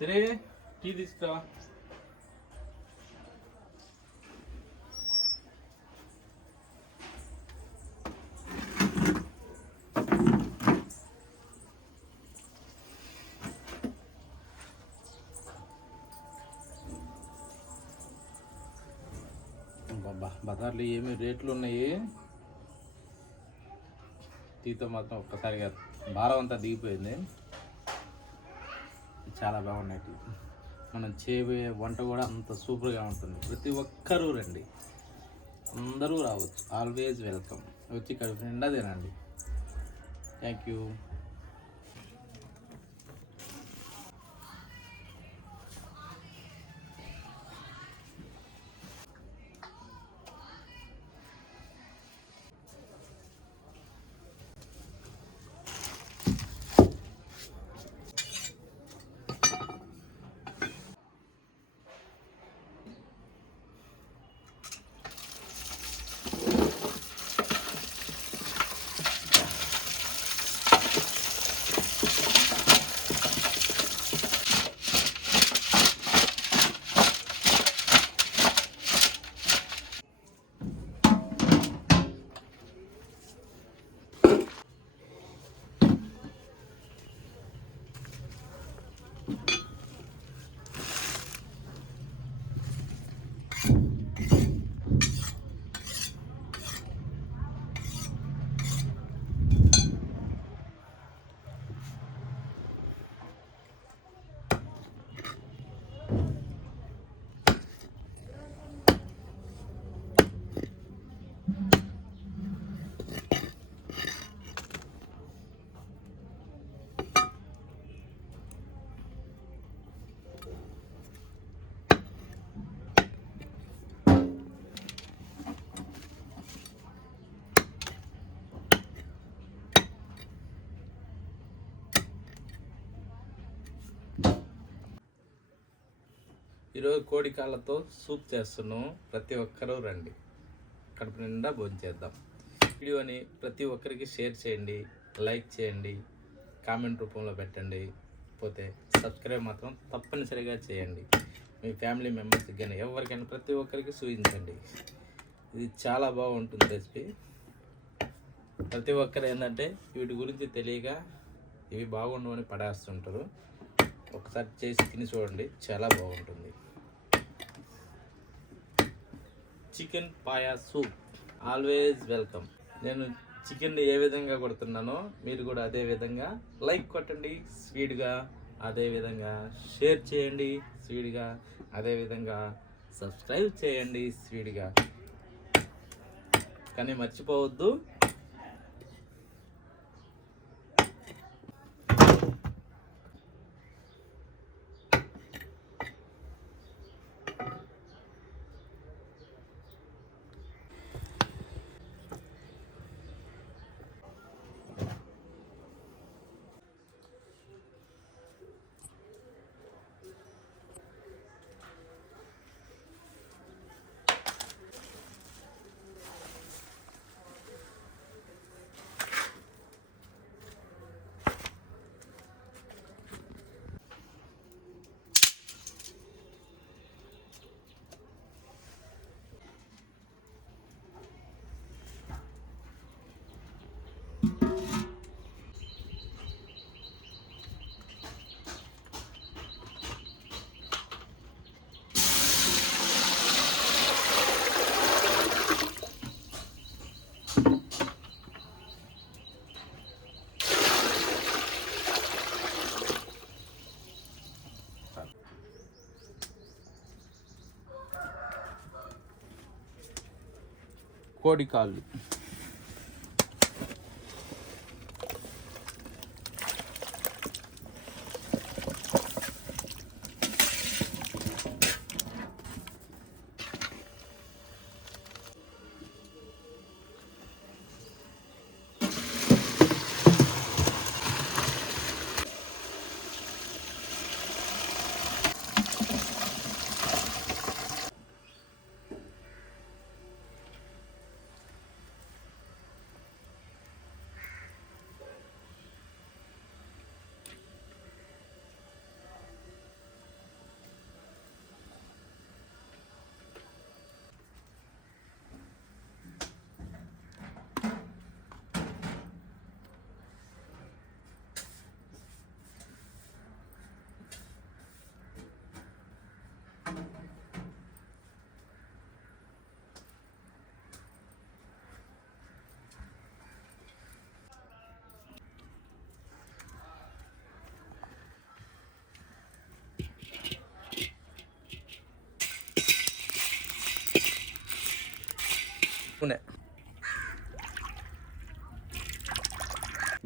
సరే టీ తీసుకురా. బజార్లో ఏమి రేట్లు ఉన్నాయి. టీతో మాత్రం ఒక్కసారిగా భారం అంతా దిగిపోయింది. చాలా బాగున్నాయి టీ. మనం చేయబోయే వంట కూడా అంత సూపర్గా ఉంటుంది. ప్రతి ఒక్కరూ రండి, అందరూ రావచ్చు. Always welcome. వచ్చి కడుపు నిండా తినండి. Thank you. ఈరోజు కోడి కాళ్ళతో సూప్ చేస్తున్నాం. ప్రతి ఒక్కరూ రండి, కడుపు నిండా భోంచేద్దాం. వీడియోని ప్రతి ఒక్కరికి షేర్ చేయండి, లైక్ చేయండి, కామెంట్ రూపంలో పెట్టండి. పోతే సబ్స్క్రైబ్ మాత్రం తప్పనిసరిగా చేయండి. మీ ఫ్యామిలీ మెంబర్స్కి కానీ ఎవరికైనా ప్రతి ఒక్కరికి చూపించండి. ఇది చాలా బాగుంటుంది రెసిపీ. ప్రతి ఒక్కరు ఏంటంటే వీటి గురించి తెలియక ఇవి బాగుండవని పడేస్తుంటారు. ఒకసారి చేసి తిని చూడండి, చాలా బాగుంటుంది. Chicken paya soup always welcome. నేను చికెన్ని ఏ విధంగా కొడుతున్నానో మీరు కూడా అదే విధంగా లైక్ కొట్టండి స్వీట్గా, అదేవిధంగా షేర్ చేయండి స్వీట్గా, అదేవిధంగా సబ్స్క్రైబ్ చేయండి స్వీట్గా. కానీ మర్చిపోవద్దు, కోడి కాళ్ళు.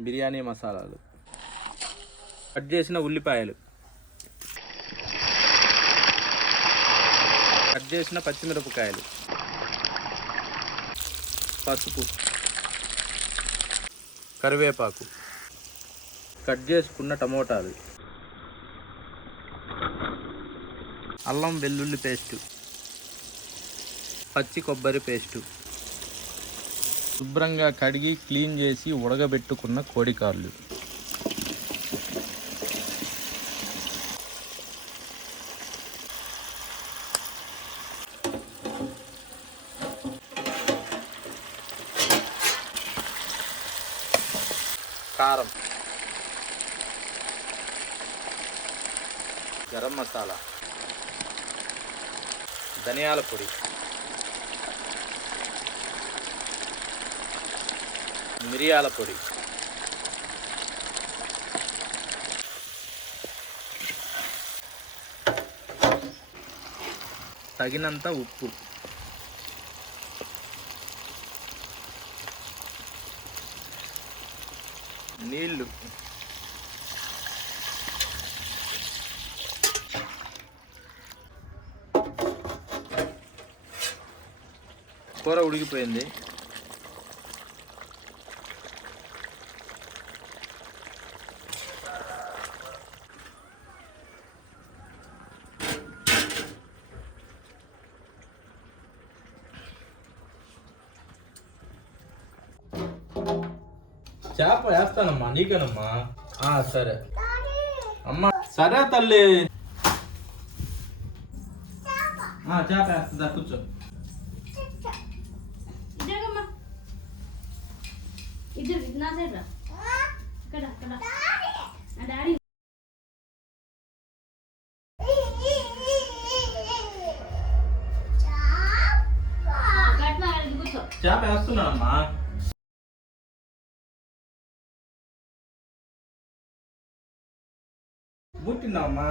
బిర్యానీ మసాలాలు, కట్ చేసిన ఉల్లిపాయలు, కట్ చేసిన పచ్చిమిరపకాయలు, పసుపు, కరివేపాకు, కట్ చేసుకున్న టమోటాలు, అల్లం వెల్లుల్లి పేస్టు, పచ్చి కొబ్బరి పేస్టు, శుభ్రంగా కడిగి క్లీన్ చేసి ఉడకబెట్టుకున్న కోడికాళ్ళు, కారం, గరం మసాలా, ధనియాల పొడి, మిరియాల పొడి, తగినంత ఉప్పు, నీళ్ళు, కూర ఉడికిపోయింది. చేప వేస్తానమ్మా, నీకేనమ్మా. సరే అమ్మా, సరే తల్లి. చేప వేస్తుందా, కూర్చో. చేప వేస్తున్నానమ్మా. బుట్టిందమ్మా,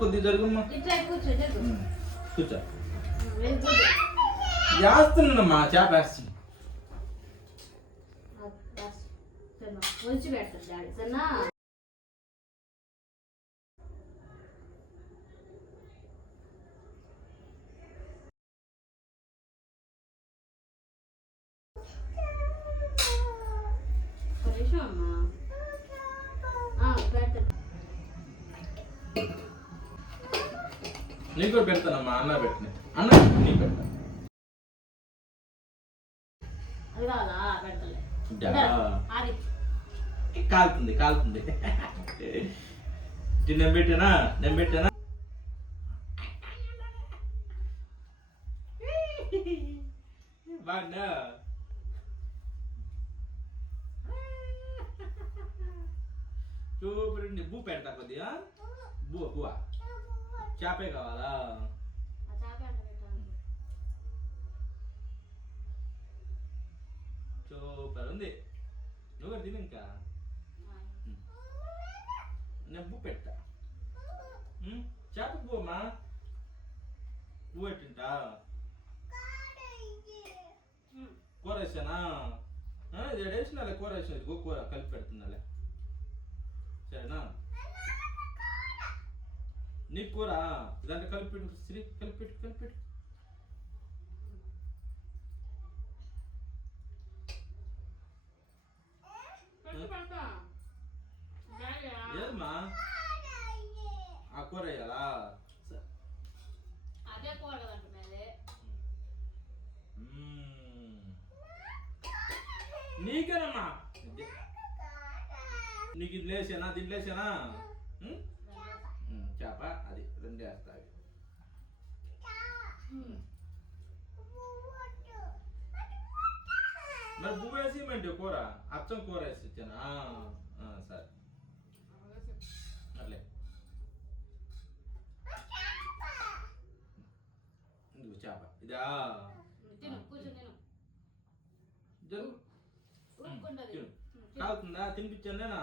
కొద్ది జరుగుమ్మా, కూర్చో. వేస్తున్నానమ్మా, చేప వేస్తున్నా. నీకు కూడా పెడతానమ్మా, అన్న పెట్టిన అన్న నీకు పెడతా. కాలుతుంది కాలుతుంది. నేను పెట్టానా, నేను పెట్టానా. బాగుందా? చూపండి, బూ పెడతా కొద్దిగా. బువ్వ చేపే కావాలా? సూపర్ ఉంది. నువ్వు తిని ఇంకా నెబ్బు పెట్టా. చేపకు పోమ్మా, పువ్వు పెట్టింటా. కూర వేసానా? ఇది వేసినాలే, కూర వేసిన కూర కలిపి పెడుతుందాలే. సరేనా? నీ కూర ఇదంటే కలిపి పెట్టు శ్రీ, కలిపి పెట్టు, కలిపి పెట్టు. ఏదమ్మా, ఆ కూర వేయాలా? నీకేనమ్మా, నీకు ఇది లేసానా, దీంట్లో లేసానా? చేప అది రెండు వేస్తాయి. మరి పువ్వు వేసి ఇవ్వండి కూర, అచ్చం కూర వేసి ఇచ్చానా? సరే అట్లే. ఇందుకు చేప ఇదా, జరుగు. కాలుతుందా? తినిపించాను నేనా?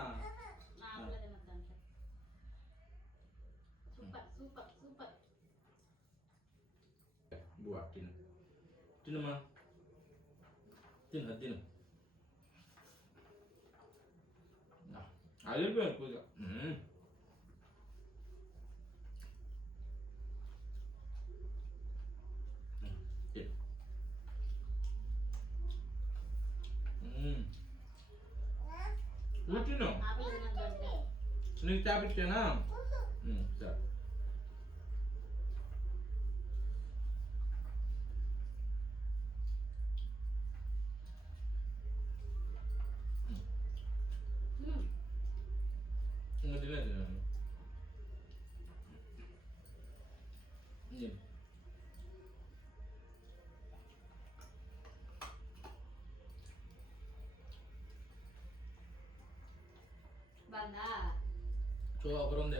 బువ్వ తిను, తినమ్మా, తిను తిను. అదిరిపోయారు పూజ. కూర్చును నీకు చాపిచ్చానా సరే. ఇంకా తినేది సూపర్ ఉంది.